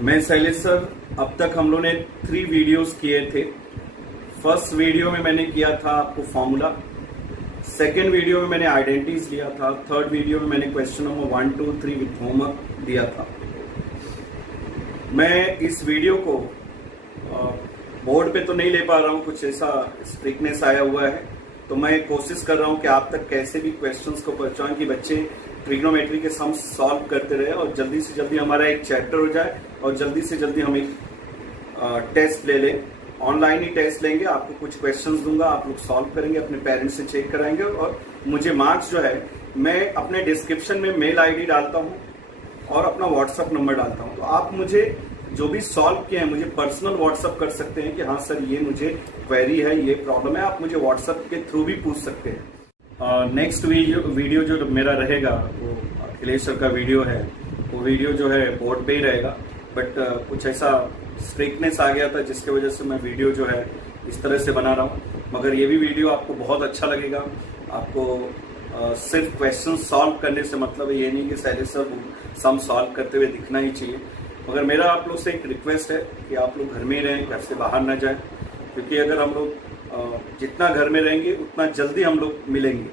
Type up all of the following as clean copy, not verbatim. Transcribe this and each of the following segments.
मैं शैलेश सर, अब तक हम लोग ने 3 वीडियोस किए थे। फर्स्ट वीडियो में मैंने किया था आपको फॉर्मूला, सेकेंड वीडियो में मैंने आइडेंटिटीज लिया था, थर्ड वीडियो में मैंने क्वेश्चन नंबर 1, 2, 3 विथ होमवर्क दिया था। मैं इस वीडियो को बोर्ड पे तो नहीं ले पा रहा हूँ, कुछ ऐसा स्ट्रिक्टनेस आया हुआ है, तो मैं कोशिश कर रहा हूँ कि आप तक कैसे भी क्वेश्चंस को पहुंचाएं कि बच्चे ट्रिग्नोमेट्री के सम्स सॉल्व करते रहे और जल्दी से जल्दी हमारा एक चैप्टर हो जाए और जल्दी से जल्दी हम एक टेस्ट ले लें। ऑनलाइन ही टेस्ट लेंगे, आपको कुछ क्वेश्चंस दूंगा, आप लोग सॉल्व करेंगे, अपने पेरेंट्स से चेक कराएंगे और मुझे मार्क्स जो है मैं अपने डिस्क्रिप्शन में मेल आईडी डालता हूँ और अपना व्हाट्सअप नंबर डालता हूँ। तो आप मुझे जो भी सॉल्व किए हैं मुझे पर्सनल व्हाट्सअप कर सकते हैं कि हाँ सर ये मुझे क्वेरी है, ये प्रॉब्लम है, आप मुझे व्हाट्सअप के थ्रू भी पूछ सकते हैं। नेक्स्ट वीडियो जो मेरा रहेगा वो अखिलेश सर का वीडियो है, वो वीडियो जो है बोर्ड पे ही रहेगा, बट कुछ ऐसा स्ट्रिक्टनेस आ गया था जिसकी वजह से मैं वीडियो जो है इस तरह से बना रहा हूँ। मगर ये भी वीडियो आपको बहुत अच्छा लगेगा। आपको सिर्फ क्वेश्चन सॉल्व करने से मतलब ये नहीं कि शैलेश सर सम सॉल्व करते हुए दिखना ही चाहिए। मगर मेरा आप लोग से एक रिक्वेस्ट है कि आप लोग घर में ही रहें, घर से बाहर ना जाएं, क्योंकि अगर हम लोग जितना घर में रहेंगे उतना जल्दी हम लोग मिलेंगे।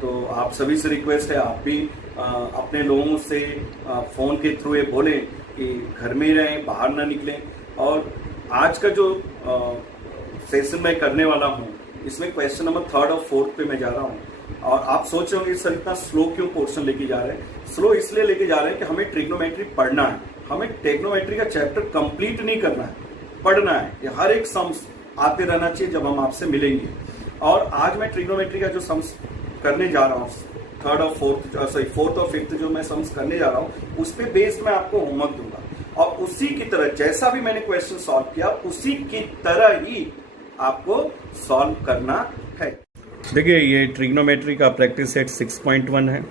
तो आप सभी से रिक्वेस्ट है, आप भी अपने लोगों से फ़ोन के थ्रू ये बोलें कि घर में ही रहें, बाहर ना निकलें। और आज का जो सेशन मैं करने वाला हूँ इसमें क्वेश्चन नंबर 3 और 4 पे मैं जा रहा हूँ। और आप सोच रहे होंगे सर इतना स्लो क्यों पोर्शन लेके जा रहे हैं? स्लो इसलिए लेके जा रहे हैं कि हमें ट्रिग्नोमेट्री पढ़ना है, हमें ट्रिग्नोमेट्री का चैप्टर कंप्लीट नहीं करना है, पढ़ना है। ये हर एक सम्स आते रहना चाहिए जब हम आपसे मिलेंगे। और आज मैं ट्रिग्नोमेट्री का जो सम्स करने जा रहा हूँ, 3rd और 4th और 5th जो मैं सम्स करने जा रहा हूँ उस पे बेस्ड मैं आपको होमवर्क दूंगा और उसी की तरह जैसा भी मैंने क्वेश्चन सॉल्व किया उसी की तरह ही आपको सॉल्व करना है। देखिए ये ट्रिग्नोमेट्री का प्रैक्टिस सेट 6.1 है।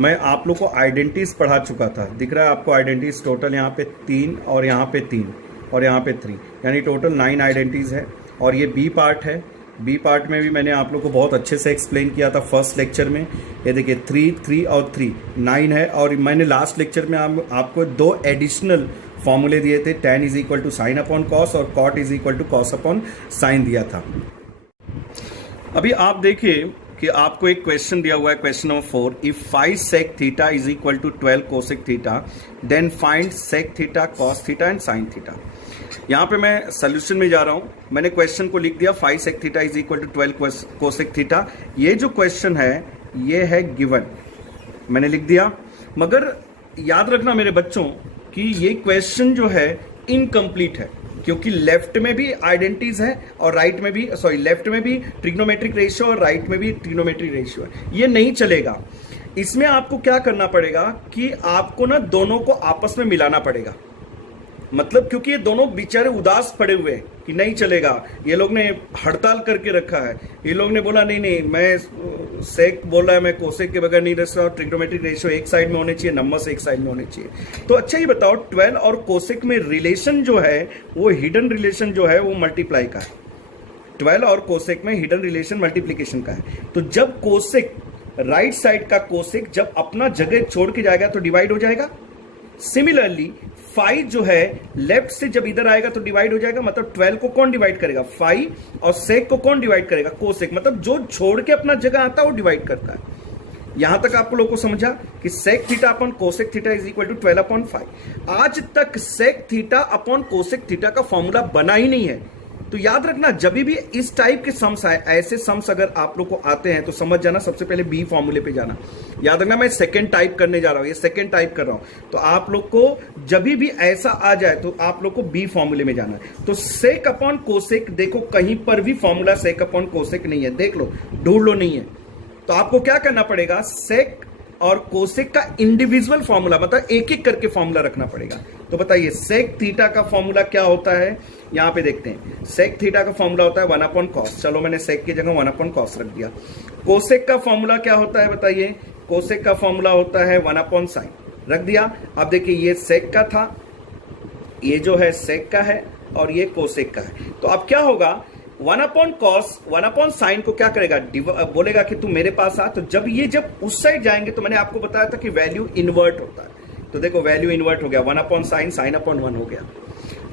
मैं आप लोग को आइडेंटिटीज पढ़ा चुका था, दिख रहा है आपको आइडेंटिटीज टोटल यहाँ पे 3 और यहाँ पे 3 और यहाँ पे 3, यानी टोटल 9 आइडेंटिटीज है। और ये बी पार्ट है, बी पार्ट में भी मैंने आप लोग को बहुत अच्छे से एक्सप्लेन किया था फर्स्ट लेक्चर में। ये देखिए 3 और 3 9 है। और मैंने लास्ट लेक्चर में आपको 2 एडिशनल फॉर्मूले दिए थे, tan = sin अपॉन कॉस और cot = cos अपॉन साइन दिया था। अभी आप देखिए कि आपको एक क्वेश्चन दिया हुआ है, question number 4, if 5 sec theta = 12 cosec theta then find sec theta, cos theta and sin theta. यहाँ पे मैं सोल्यूशन में जा रहा हूँ, मैंने क्वेश्चन को लिख दिया 5 sec थीटा = 12 cosec थीटा। ये जो क्वेश्चन है ये है गिवन, मैंने लिख दिया। मगर याद रखना मेरे बच्चों कि ये क्वेश्चन जो है इनकम्प्लीट है, क्योंकि लेफ्ट में भी आइडेंटिटीज है और राइट में भी लेफ्ट में भी ट्रिग्नोमेट्रिक रेशियो और राइट में भी ट्रिग्नोमेट्रिक रेशियो है। ये नहीं चलेगा। इसमें आपको क्या करना पड़ेगा कि आपको ना दोनों को आपस में मिलाना पड़ेगा। मतलब क्योंकि ये दोनों बेचारे उदास पड़े हुए हैं कि नहीं चलेगा, ये लोग ने हड़ताल करके रखा है, ये लोग ने बोला नहीं मैं सेक बोल रहा है, मैं कोसेक के बगैर नहीं रह सकता, ट्रिग्नोमेट्रिक रेशियो एक साइड में होने चाहिए, नंबर्स एक साइड में होने चाहिए। तो अच्छा ये बताओ 12 और कोसेक में रिलेशन जो है वो हिडन रिलेशन जो है वो मल्टीप्लाई का है। 12 और कोसेक में हिडन रिलेशन मल्टीप्लीकेशन का है। तो जब कोसेक राइट साइड का कोसेक जब अपना जगह छोड़ के जाएगा तो डिवाइड हो जाएगा। सिमिलरली 5 जो है लेफ्ट से जब इधर आएगा तो डिवाइड हो जाएगा। मतलब 12 को कौन डिवाइड करेगा? 5। और सेक को कौन डिवाइड करेगा? कोसेक। मतलब जो छोड़ के अपना जगह आता है वो डिवाइड करता है। यहां तक आप लोगों को समझा कि sec theta upon cosec theta = 12/5। आज तक sec theta upon cosec theta का फॉर्मूला बना ही नहीं है। तो याद रखना जब भी इस टाइप के सम्स आए, ऐसे सम्स अगर आप लोग को आते हैं तो समझ जाना सबसे पहले बी फॉर्मूले पे जाना। याद रखना मैं सेकंड टाइप करने जा रहा हूं, ये सेकंड टाइप कर रहा हूं। तो आप लोग को जब भी ऐसा आ जाए तो आप लोग को बी फॉर्मूले में जाना है। तो सेक अपॉन कोसेक, देखो कहीं पर भी फॉर्मूला सेक अपॉन कोसेक नहीं है, देख लो, ढूंढ लो, नहीं है। तो आपको क्या करना पड़ेगा? सेक और कोसेक का इंडिविजुअल फॉर्मूला, मतलब एक एक करके फॉर्मूला रखना पड़ेगा। तो बताइए सेक थीटा का फॉर्मूला क्या होता है? यहां पे देखते हैं, सेक थीटा का फॉर्मूला होता है 1/cos। चलो मैंने सेक की जगह 1/cos रख दिया। कोसेक का फॉर्मूला क्या होता है बताइए? कोसेक का फॉर्मूला होता है 1/sin, रख दिया। अब देखिए ये सेक का था, ये जो है सेक का है और ये कोसेक का है। तो अब क्या होगा? 1/cos 1/sin को क्या करेगा? बोलेगा कि तू मेरे पास आ। तो जब उस साइड जाएंगे तो मैंने आपको बताया था कि वैल्यू इन्वर्ट होता है। तो देखो वैल्यू इन्वर्ट हो गया, 1 अपॉन साइन, साइन अपॉन 1 हो गया।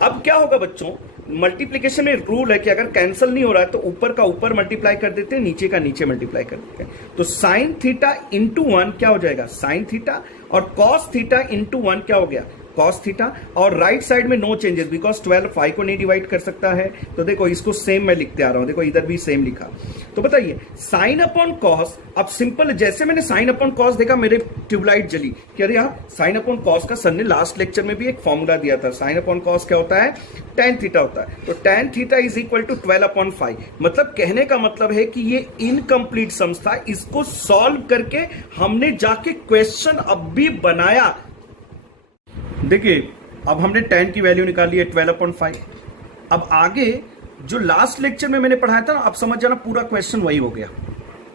अब क्या होगा बच्चों, मल्टीप्लीकेशन में रूल है कि अगर कैंसिल नहीं हो रहा है तो ऊपर का ऊपर मल्टीप्लाई कर देते हैं, नीचे का नीचे मल्टीप्लाई कर देते हैं। तो साइन थीटा इंटू 1 क्या हो जाएगा, साइन थीटा, और कॉस थीटा इंटू 1 क्या हो गया, कॉस थीटा। और राइट साइड में नो चेंजेस, बिकॉज 12 5 को नहीं डिवाइड कर सकता है, तो देखो इसको सेम मैं लिखते आ रहा हूं, देखो इधर भी सेम लिखा। तो बताइए साइन अपॉन कॉस, अब सिंपल जैसे मैंने साइन अपॉन कॉस देखा मेरे ट्यूबलाइट जली कि अरे यार साइन अपॉन कॉस का सर ने लास्ट लेक्चर में भी एक फॉर्मूला दिया था, साइन अपॉन कॉस क्या होता है, tan थीटा होता है। तो tan theta is equal to 12 upon 5। मतलब कहने का मतलब है कि ये इनकम्प्लीट सम्स था, इसको सॉल्व करके हमने जाके क्वेश्चन अब भी बनाया। देखिए अब हमने tan की वैल्यू निकाली है 12 अपॉन 5। अब आगे जो लास्ट लेक्चर में मैंने पढ़ाया था ना, अब समझ जाना पूरा क्वेश्चन वही हो गया,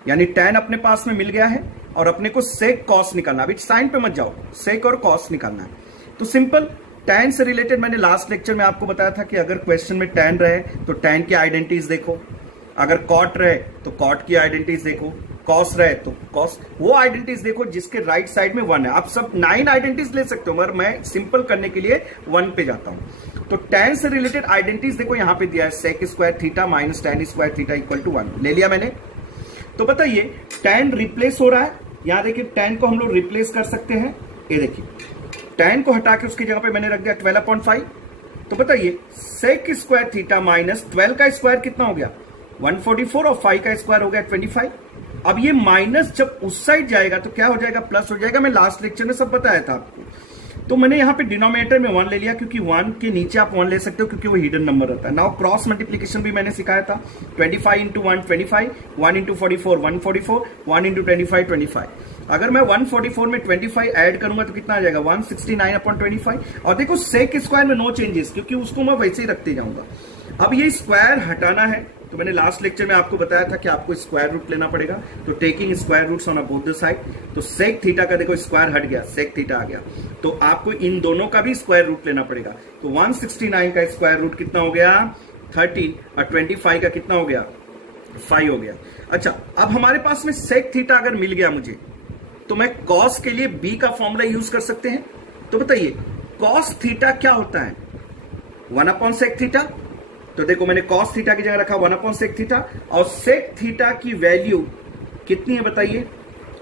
यानी tan अपने पास में मिल गया है और अपने को सेक कॉस निकालना। अभी साइन पे मत जाओ, सेक और कॉस निकालना है। तो सिंपल tan से रिलेटेड मैंने लास्ट लेक्चर में आपको बताया था कि अगर क्वेश्चन में tan रहे तो tan की आइडेंटिटीज देखो, अगर कॉट रहे तो कॉट की आइडेंटिटीज देखो, कॉस रहे तो कॉस, वो आइडेंटिटीज देखो जिसके राइट साइड में 1 है। आप सब 9 आइडेंटिटीज ले सकते हो, मगर मैं सिंपल करने के लिए 1 पे जाता हूं। तो tan से रिलेटेड आइडेंटिटीज देखो, यहां पे दिया है sec square theta minus tan square theta equal to 1, ले लिया मैंने। तो बताइए tan रिप्लेस हो रहा है, यहां देखिए tan को हम लोग रिप्लेस कर सकते हैं, ये देखिए tan को हटा के उसकी जगह पे मैंने रख दिया 12 अपॉन 5। तो बताइए सेक स्क्वायर थीटा माइनस 12 का स्क्वायर कितना हो गया, 144, और 5 का स्क्वायर हो गया 25। अब ये माइनस जब उस साइड जाएगा तो क्या हो जाएगा, प्लस हो जाएगा। मैं लास्ट लेक्चर में सब बताया था आपको। तो मैंने यहां पे डिनोमिनेटर में 1 ले लिया, क्योंकि 1 के नीचे आप 1 ले सकते हो क्योंकि वो हिडन नंबर रहता है। नाउ क्रॉस मल्टीप्लिकेशन भी मैंने सिखाया था, 25 इंटू 1 25, 1 इंटू 44 144, 1 इंटू 25 25। अगर मैं 144 में 25 ऐड करूंगा तो कितना आ जाएगा, 169 अपॉन 25। और देखो सेक स्क्वायर में नो चेंजेस, क्योंकि उसको मैं वैसे ही रखते जाऊंगा। अब ये स्क्वायर हटाना है, तो मैंने लास्ट लेक्चर में आपको बताया था कि आपको स्क्वायर रूट लेना पड़ेगा। तो taking square roots on both the side, तो सेक थीटा का देखो स्क्वायर हट गया, सेक थीटा आ गया, तो आपको इन दोनों का भी स्क्वायर रूट लेना पड़ेगा। तो 169 का स्क्वायर रूट कितना हो गया, 30, और 25 का कितना हो गया, 5 हो गया। अच्छा, अब हमारे पास में सेक थीटा अगर मिल गया मुझे, तो मैं कॉस के लिए बी का फॉर्मूला यूज कर सकते हैं। तो बताइए कॉस थीटा क्या होता है, 1 अपॉन सेक थीटा। तो देखो मैंने कॉस थीटा की जगह रखा 1 अपॉन सेक थीटा, और सेक थीटा की वैल्यू कितनी है बताइए,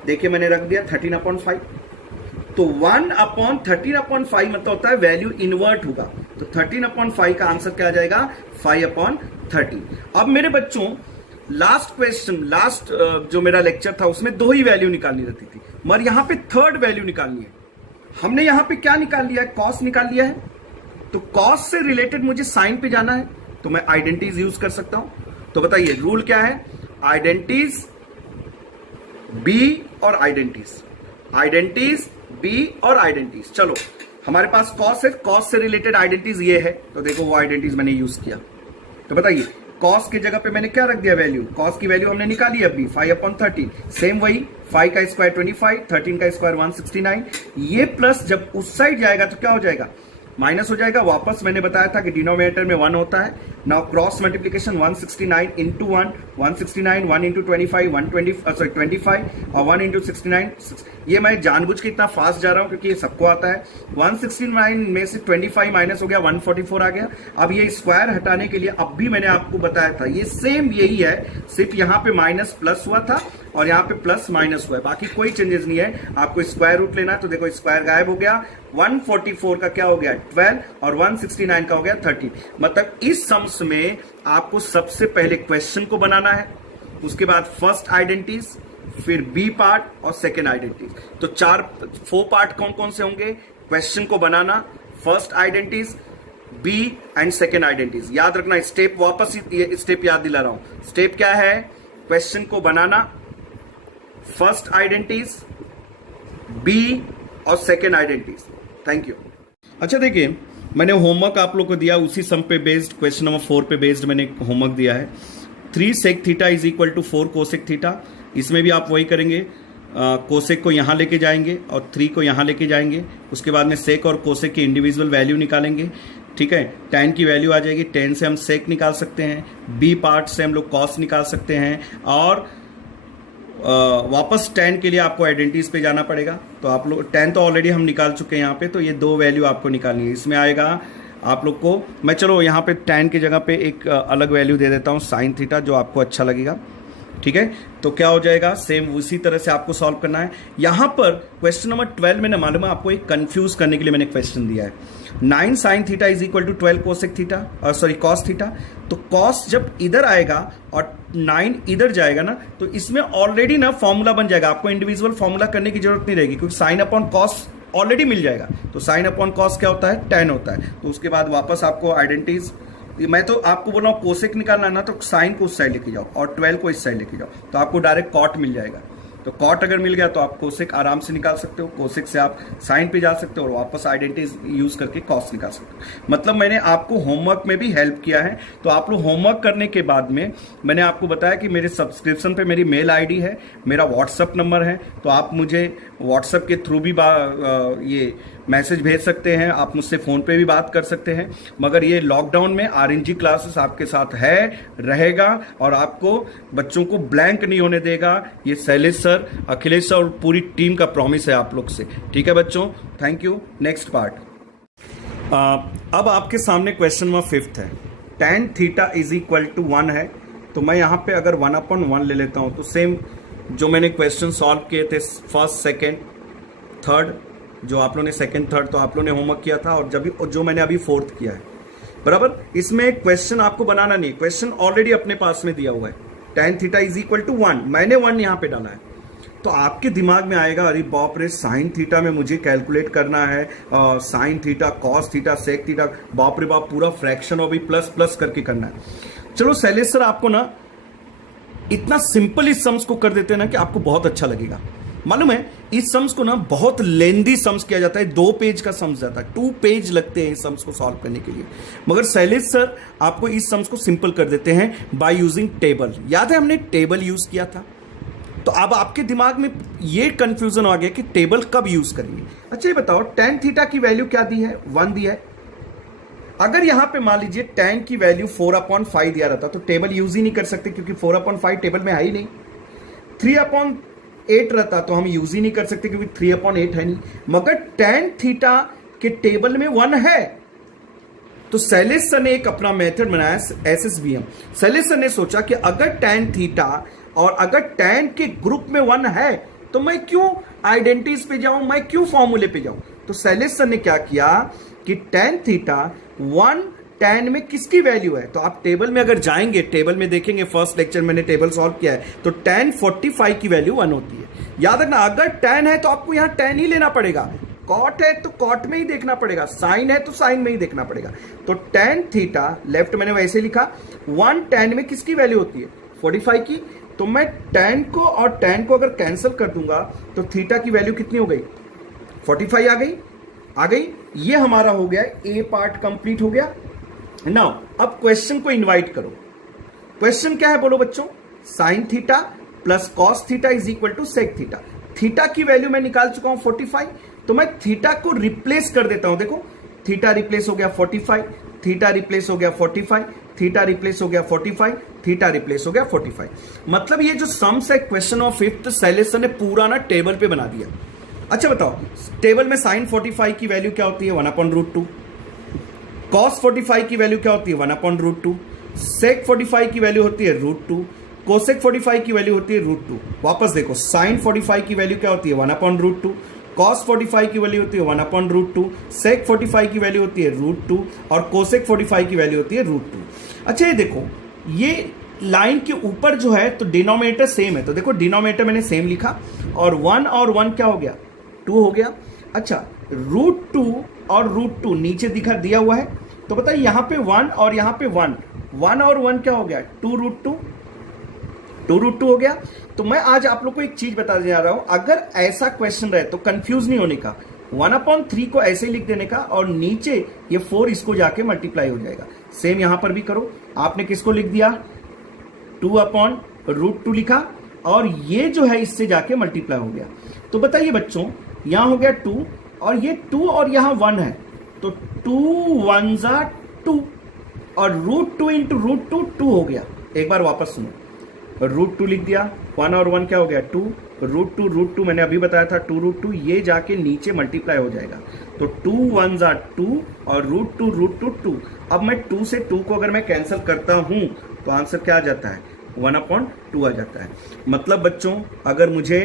देखिए मैंने रख दिया 13 अपॉन 5। तो 1 अपॉन 13 अपॉन 5 मतलब होता है वैल्यू इन्वर्ट होगा। तो 13 अपॉन 5 का आंसर क्या आ जाएगा, 5 अपॉन 30। अब मेरे बच्चों लास्ट क्वेश्चन, लास्ट जो मेरा लेक्चर था उसमें 2 ही वैल्यू निकालनी रहती थी, मगर यहां पे थर्ड वैल्यू निकालनी है। हमने यहां पे क्या निकाल लिया है, कॉस निकाल लिया है। तो कॉस से रिलेटेड मुझे साइन पे जाना है, तो मैं आइडेंटिटीज यूज कर सकता हूं। तो बताइए रूल क्या है, आइडेंटिटीज बी और आइडेंटिटीज, आइडेंटिटीज बी और आइडेंटिटीज। चलो हमारे पास कॉस है, कॉस से रिलेटेड आइडेंटिटीज ये है, तो देखो वो आइडेंटिटीज मैंने यूज किया। तो बताइए कॉस की जगह पे मैंने क्या रख दिया, वैल्यू, कॉस की वैल्यू हमने निकाली अभी 5 अपॉन 30। सेम वही 5 का स्क्वायर 25, 13 का स्क्वायर 169। ये प्लस जब उस साइड जाएगा तो क्या हो जाएगा, माइनस हो जाएगा। वापस मैंने बताया था कि डिनोमिनेटर में 1 होता है। Now cross multiplication 169 into 1, 169, 1 into 25, 25 और 1 इंटू 69। ये मैं जानबूझ के इतना फास्ट जा रहा हूं क्योंकि ये सबको आता है। 169 में से 25 माइनस हो गया, 144 आ गया। अब ये स्क्वायर हटाने के लिए अब भी मैंने आपको बताया था, ये सेम यही है, सिर्फ यहाँ पे माइनस प्लस हुआ था और यहाँ पे प्लस माइनस हुआ है, बाकी कोई चेंजेस नहीं है। आपको स्क्वायर रूट लेना है, तो देखो स्क्वायर गायब हो गया। 144 का क्या हो गया, 12, और 169 का हो गया 30। मतलब इस सम्स में आपको सबसे पहले क्वेश्चन को बनाना है, उसके बाद फर्स्ट आइडेंटिटीज, फिर बी पार्ट और सेकेंड आइडेंटिटीज। तो 4 पार्ट कौन कौन से होंगे, क्वेश्चन को बनाना, first identities, B and second identities. याद रखना स्टेप, वापस स्टेप याद दिला रहा हूं। स्टेप क्या है, क्वेश्चन को बनाना, फर्स्ट आइडेंटिटीज, बी और सेकेंड आइडेंटिटीज। Thank you. अच्छा देखिए मैंने होमवर्क आप लोग को दिया, उसी सम पे बेस्ड, क्वेश्चन नंबर 4 पे बेस्ड मैंने होमवर्क दिया है। 3 sec theta is equal to 4 cosec theta. इसमें भी आप वही करेंगे, कोसेक को यहाँ लेके जाएंगे और 3 को यहाँ लेके जाएंगे। उसके बाद में सेक और कोसेक की इंडिविजुअल वैल्यू निकालेंगे, ठीक है। tan की वैल्यू आ जाएगी, tan से हम सेक निकाल सकते हैं, बी पार्ट से हम लोग कॉस निकाल सकते हैं, और वापस tan के लिए आपको आइडेंटिटीज पे जाना पड़ेगा। तो आप लोग tan तो ऑलरेडी हम निकाल चुके हैं यहाँ पे, तो ये दो वैल्यू आपको निकालनी है। इसमें आएगा आप लोग को, मैं चलो यहाँ पे tan की जगह पे एक अलग वैल्यू दे देता हूँ sin थीटा, जो आपको अच्छा लगेगा। ठीक है, तो क्या हो जाएगा, सेम उसी तरह से आपको सॉल्व करना है। यहां पर क्वेश्चन नंबर 12 में मालूम है आपको एक कंफ्यूज करने के लिए मैंने क्वेश्चन दिया है। 9 sin theta is equal to 12 cosec theta, sorry cos theta. तो cos जब इधर आएगा और 9 इधर जाएगा ना, तो इसमें ऑलरेडी ना फॉर्मूला बन जाएगा, आपको इंडिविजुअल फॉर्मूला करने की जरूरत नहीं रहेगी, क्योंकि साइन अपॉन कॉस ऑलरेडी मिल जाएगा। तो साइन अपॉन कॉस क्या होता है, tan होता है। तो उसके बाद वापस आपको आइडेंटिटीज, मैं तो आपको बोल रहा हूँ कोसेक निकालना है ना, तो साइन को उस साइड लेके जाओ और 12 को इस साइड लेके जाओ, तो आपको डायरेक्ट कॉट मिल जाएगा। तो कॉट अगर मिल गया तो आप कोसेक आराम से निकाल सकते हो, कोसेक से आप साइन पे जा सकते हो और वापस आइडेंटिटी यूज करके कॉस निकाल सकते हो। मतलब मैंने आपको होमवर्क में भी हेल्प किया है। तो आप लोग होमवर्क करने के बाद में मैंने आपको बताया कि मेरे सब्सक्रिप्शन पे मेरी मेल आईडी है, मेरा व्हाट्सअप नंबर है, तो आप मुझे व्हाट्सअप के थ्रू भी ये मैसेज भेज सकते हैं, आप मुझसे फ़ोन पे भी बात कर सकते हैं। मगर ये लॉकडाउन में आरएनजी क्लासेस आपके साथ है, रहेगा और आपको बच्चों को ब्लैंक नहीं होने देगा। ये शैलेश सर, अखिलेश सर और पूरी टीम का प्रॉमिस है आप लोग से। ठीक है बच्चों, थैंक यू। नेक्स्ट पार्ट, अब आपके सामने क्वेश्चन नंबर 5 है। tan theta is equal to 1 है, तो मैं यहाँ पे अगर 1/1 ले लेता हूँ, तो सेम जो मैंने क्वेश्चन सॉल्व किए थे फर्स्ट, सेकेंड, थर्ड, जो आप लोगों ने सेकंड, थर्ड तो आप लोगों ने होमवर्क किया था, और जो मैंने अभी फोर्थ किया है, बराबर। इसमें क्वेश्चन आपको बनाना नहीं, क्वेश्चन ऑलरेडी अपने पास में दिया हुआ है। tan theta is equal to 1, मैंने 1 यहाँ पे डाला है। तो आपके दिमाग में आएगा, अरे बाप रे, साइन थीटा में मुझे कैलकुलेट करना है, sine theta, cos theta, sec theta, बाप रे बाप, पूरा फ्रैक्शन और भी प्लस प्लस करके करना है। चलो शैलेश सर आपको ना इतना सिंपल इस सम्स को कर देते हैं ना कि आपको बहुत अच्छा लगेगा। मालूम है, इस सम्स को ना बहुत लेंदी सम्स किया जाता है, 2 पेज का सम्स जाता है, 2 पेज लगते हैं इस सम्स को सॉल्व करने के लिए। मगर शैलेश सर आपको इस सम्स को सिंपल कर देते हैं बाय यूजिंग टेबल। याद है हमने टेबल यूज किया था, तो अब आपके दिमाग में ये कंफ्यूजन आ गया कि टेबल कब यूज करेंगे। अच्छा ये बताओ, tan थीटा की वैल्यू क्या दी है, 1 दी है। अगर यहां पे मान लीजिए tan की वैल्यू 4/5 दिया रहता तो टेबल यूज ही नहीं कर सकते, क्योंकि 4/5 टेबल में है ही नहीं। 3/8 रहता तो हम यूज ही नहीं कर सकते, क्योंकि 3/8 है नहीं। मगर tan थीटा के टेबल में 1 है। तो शैलेश सर ने एक अपना मेथड बनाया, SSBM। शैलेश सर ने सोचा कि अगर tan थीटा और अगर tan के ग्रुप में 1 है, तो मैं क्यों आइडेंटिटीज पे जाऊं, मैं क्यों फॉर्मूले पे जाऊं। तो शैलेश सर ने क्या किया कि tan थीटा 1 tan में किसकी वैल्यू है। तो आप टेबल में अगर जाएंगे, टेबल में देखेंगे, फर्स्ट लेक्चर मैंने टेबल सॉल्व किया है, तो tan 45 की वैल्यू 1 होती है। याद रखना, अगर tan है तो आपको यहां tan ही लेना पड़ेगा, कॉट है तो कॉट में ही देखना पड़ेगा, साइन है तो साइन में ही देखना पड़ेगा। तो tan थीटा लेफ्ट मैंने वैसे लिखा, 1 tan में किसकी वैल्यू होती है, 45 की। तो मैं tan को और tan को अगर कैंसिल कर दूंगा तो थीटा की वैल्यू कितनी हो गई, 45 आ गई। ये हमारा हो गया, ए पार्ट कंप्लीट हो गया। नाउ अब क्वेश्चन को इनवाइट करो। क्वेश्चन क्या है बोलो बच्चों, sine theta plus cos theta is equal to sec theta. Theta की वैल्यू मैं निकाल चुका हूं 45, तो मैं थीटा को रिप्लेस कर देता हूं। देखो, थीटा रिप्लेस हो गया 45, थीटा रिप्लेस हो गया 45, थीटा रिप्लेस हो गया 45, थीटा रिप्लेस हो गया 45। मतलब ये जो सम्स है question of 5th, Shailesh sir ने पूरा ना टेबल पे बना दिया। अच्छा बताओ, टेबल में साइन 45 की वैल्यू क्या होती है, 1/√2। कॉस 45 की वैल्यू क्या होती है, 1/√2। सेक 45 की वैल्यू होती है √2। कोसेक 45 की वैल्यू होती है √2। वापस देखो, साइन 45 की वैल्यू क्या होती है, 1/√2। कॉस 45 की वैल्यू होती है 1/√2। सेक 45 की वैल्यू होती है √2 और कोसेक 45 की वैल्यू होती है √2। अच्छा ये देखो, ये लाइन के ऊपर जो है तो डिनोमिनेटर सेम है, तो देखो डिनोमिनेटर मैंने सेम लिखा और 1 और 1 क्या हो गया, 2 हो गया। अच्छा, √2 और √2 नीचे दिया हुआ है, तो बताइए यहां पे 1 और यहां पे 1 और 1 क्या हो गया, 2√2 हो गया। तो मैं आज आप लोग को एक चीज बताने जा रहा हूं, अगर ऐसा क्वेश्चन रहे तो कंफ्यूज नहीं होने का, 1/3 को ऐसे ही लिख देने का और नीचे ये 4 इसको जाके मल्टीप्लाई हो जाएगा। सेम यहां पर भी करो, आपने किसको लिख दिया, 2/√2 लिखा और ये जो है इससे जाके मल्टीप्लाई हो गया। तो बताइए बच्चों, यहां हो गया 2 और ये 2 और यहां 1 है, तो 2 1 2 और √2 × √2 2 हो गया। एक बार वापस सुनो, √2 लिख दिया, 1 और 1 क्या हो गया 2, √2 मैंने अभी बताया था 2√2, ये जाके नीचे मल्टीप्लाई हो जाएगा, तो 2 1s are 2 और √2 2। अब मैं 2 से 2 को अगर मैं कैंसिल करता हूं तो आंसर क्या आ जाता है 1/2 आ जाता है। मतलब बच्चों अगर मुझे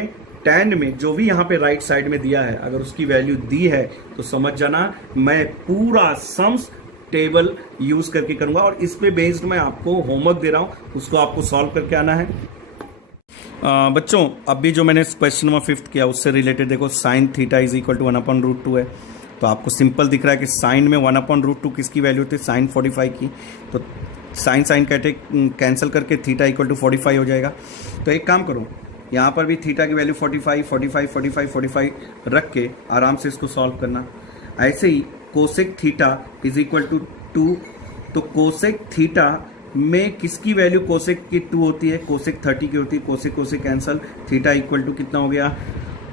tan में जो भी यहाँ पे राइट साइड में दिया है अगर उसकी वैल्यू दी है तो समझ जाना मैं पूरा सम्स टेबल यूज करके करूंगा, और इस पे बेस्ड मैं आपको होमवर्क दे रहा हूं, उसको आपको सॉल्व करके आना है। बच्चों अभी जो मैंने क्वेश्चन नंबर 5 किया उससे रिलेटेड देखो, sin theta is equal to 1/√2 है, तो आपको सिंपल दिख रहा है कि साइन में 1/√2 किसकी वैल्यू थी sin 45 की, तो साइन कैंसिल करके थीटा इक्वल टू 45 हो जाएगा। तो एक काम करो, यहाँ पर भी थीटा की वैल्यू 45 रख के आराम से इसको सॉल्व करना। ऐसे ही cosec theta is equal to 2, तो कोसेक थीटा में किसकी वैल्यू कोसेक की 2 होती है, कोसेक 30 की होती है, cosec cancel, theta equal to कितना हो गया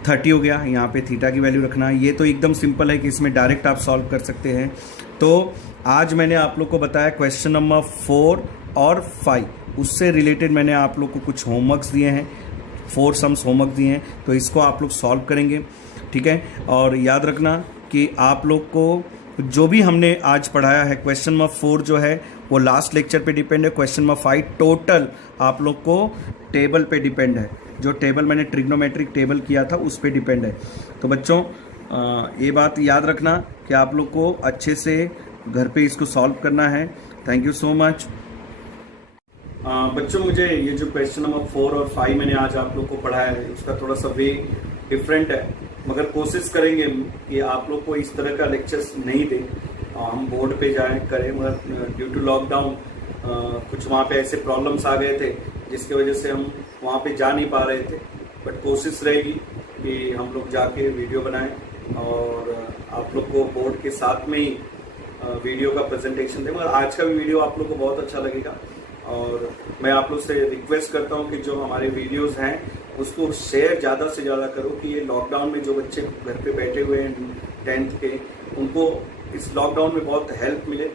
30 हो गया। यहाँ पे थीटा की वैल्यू रखना, ये तो एकदम सिंपल है कि इसमें डायरेक्ट आप सॉल्व कर सकते हैं। तो आज मैंने आप लोग को बताया क्वेश्चन नंबर 4 और 5, उससे रिलेटेड मैंने आप लोग को कुछ होमवर्क्स दिए हैं, 4 सम्स होमवर्क दिए हैं, तो इसको आप लोग सॉल्व करेंगे, ठीक है। और याद रखना कि आप लोग को जो भी हमने आज पढ़ाया है, क्वेश्चन नंबर 4 जो है वो लास्ट लेक्चर पे डिपेंड है, क्वेश्चन नंबर 5 टोटल आप लोग को टेबल पे डिपेंड है, जो टेबल मैंने ट्रिग्नोमेट्रिक टेबल किया था उस पे डिपेंड है। तो बच्चों ये बात याद रखना कि आप लोग को अच्छे से घर पे इसको सॉल्व करना है। Thank you so much. बच्चों मुझे ये जो क्वेश्चन नंबर 4 और 5 मैंने आज आप लोग को पढ़ाया है उसका थोड़ा सा वे डिफरेंट है, मगर कोशिश करेंगे कि आप लोग को इस तरह का लेक्चर्स नहीं दें, हम बोर्ड पे जाएं करें, मगर ड्यू टू लॉकडाउन कुछ वहाँ पे ऐसे प्रॉब्लम्स आ गए थे जिसकी वजह से हम वहाँ पे जा नहीं पा रहे थे, बट कोशिश रहेगी कि हम लोग जाके वीडियो बनाएं और आप लोग को बोर्ड के साथ में ही वीडियो का प्रेजेंटेशन दें। मगर आज का भी वीडियो आप लोग को बहुत अच्छा लगेगा और मैं आप लोग से रिक्वेस्ट करता हूं कि जो हमारे वीडियोस हैं उसको शेयर ज़्यादा से ज़्यादा करो, कि ये लॉकडाउन में जो बच्चे घर पे बैठे हुए हैं 10th के, उनको इस लॉकडाउन में बहुत हेल्प मिले।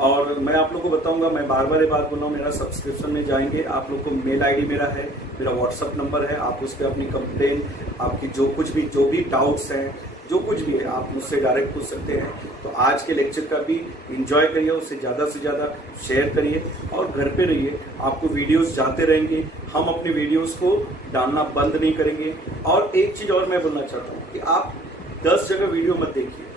और मैं आप लोग को बताऊंगा, मैं बार बार ये बात बोल रहा हूँ, मेरा सब्सक्रिप्शन में जाएंगे, आप लोग को मेल आईडी मेरा है, मेरा व्हाट्सअप नंबर है, आप उस पर अपनी कंप्लेन, आपकी जो भी डाउट्स हैं, जो कुछ भी है आप मुझसे डायरेक्ट पूछ सकते हैं। तो आज के लेक्चर का भी एंजॉय करिए, उससे ज़्यादा से ज़्यादा शेयर करिए और घर पे रहिए, आपको वीडियोस जाते रहेंगे, हम अपने वीडियोस को डालना बंद नहीं करेंगे। और एक चीज़ और मैं बोलना चाहता हूँ कि आप 10 जगह वीडियो मत देखिए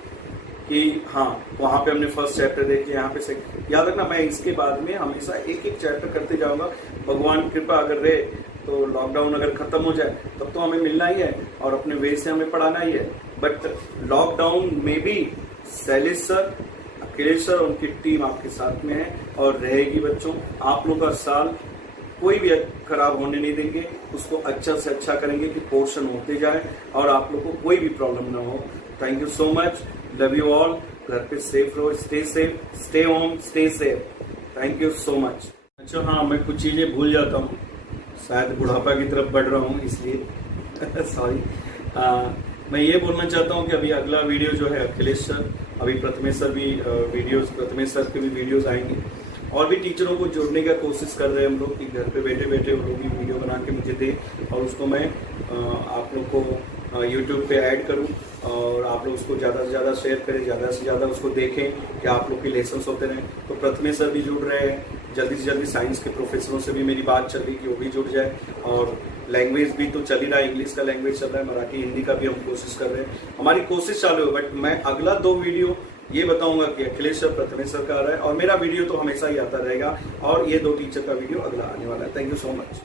कि हाँ वहाँ पे हमने फर्स्ट चैप्टर देखे, यहाँ पे सेकंड, याद रखना मैं इसके बाद में हमेशा एक एक चैप्टर करते जाऊँगा। भगवान कृपा अगर रहे तो लॉकडाउन अगर खत्म हो जाए तब तो हमें मिलना ही है और अपने वे से हमें पढ़ाना ही है, बट लॉकडाउन में भी शैलेश सर, अखिलेश सर, उनकी टीम आपके साथ में है और रहेगी। बच्चों आप लोग का साल कोई भी खराब होने नहीं देंगे, उसको अच्छा से अच्छा करेंगे कि पोर्शन होते जाए और आप लोग को कोई भी प्रॉब्लम ना हो। Thank you so much, love you all, घर पे सेफ रहो, stay safe, stay home, stay safe. Thank you so much. अच्छा हाँ, मैं कुछ चीज़ें भूल जाता हूँ, शायद बुढ़ापा की तरफ बढ़ रहा हूँ इसलिए सॉरी। मैं ये बोलना चाहता हूँ कि अभी अगला वीडियो जो है अखिलेश सर, अभी प्रथमेश सर भी प्रथमेश सर के भी वीडियोस आएंगे और भी टीचरों को जोड़ने का कोशिश कर रहे हैं हम लोग कि घर पे बैठे बैठे वो लोग भी वीडियो बना के मुझे दें और उसको मैं आप लोग को यूट्यूब पे ऐड करूं और आप लोग उसको ज़्यादा से ज़्यादा शेयर करें, ज़्यादा से ज़्यादा उसको देखें कि आप लोग के लेसन्स होते रहें। तो प्रथमेश सर भी जुड़ रहे हैं, जल्दी से जल्दी साइंस के प्रोफेसरों से भी मेरी बात चल रही कि वो भी जुड़ जाए, और लैंग्वेज भी तो चल ही रहा है, इंग्लिश का लैंग्वेज चल रहा है, मराठी हिंदी का भी हम कोशिश कर रहे हैं, हमारी कोशिश चालू है। बट मैं अगला 2 वीडियो ये बताऊंगा कि अखिलेश सर, प्रथमेश सर का आ रहा है और मेरा वीडियो तो हमेशा ही आता रहेगा और ये 2 टीचर का वीडियो अगला आने वाला है। Thank you so much.